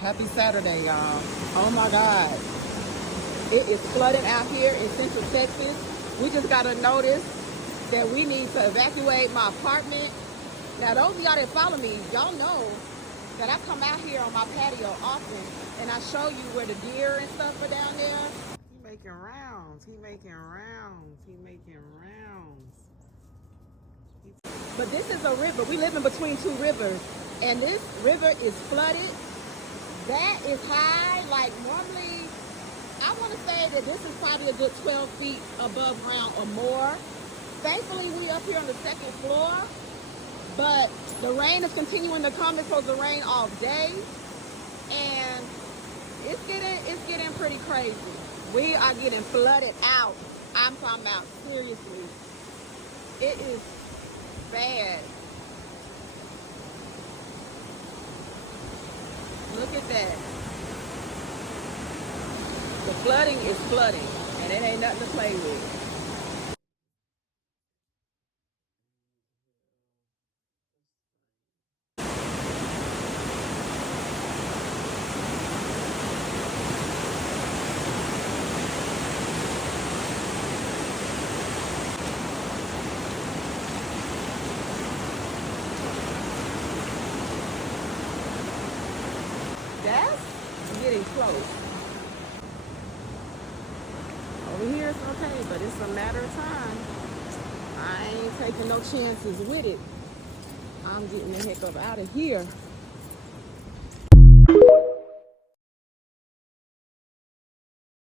Happy Saturday, y'all. Oh my God. It is flooded out here in Central Texas. We just got a notice that we need to evacuate my apartment. Now, those of y'all that follow me, y'all know that I come out here on my patio often and I show you where the deer and stuff are down there. He making rounds. He making rounds. He making rounds. But this is a river. We live in between two rivers, and this river is flooded. That is high. Like normally, I want to say that this is probably a good 12 feet above ground or more. Thankfully, we up here on the second floor, but the rain is continuing to come. It's supposed to rain all day, and it's getting pretty crazy. We are getting flooded out. I'm talking about seriously. It is bad. Look at that. The flooding is flooding, and it ain't nothing to play with. That's getting close. Over here it's okay, but it's a matter of time. I ain't taking no chances with it. I'm getting the heck up out of here.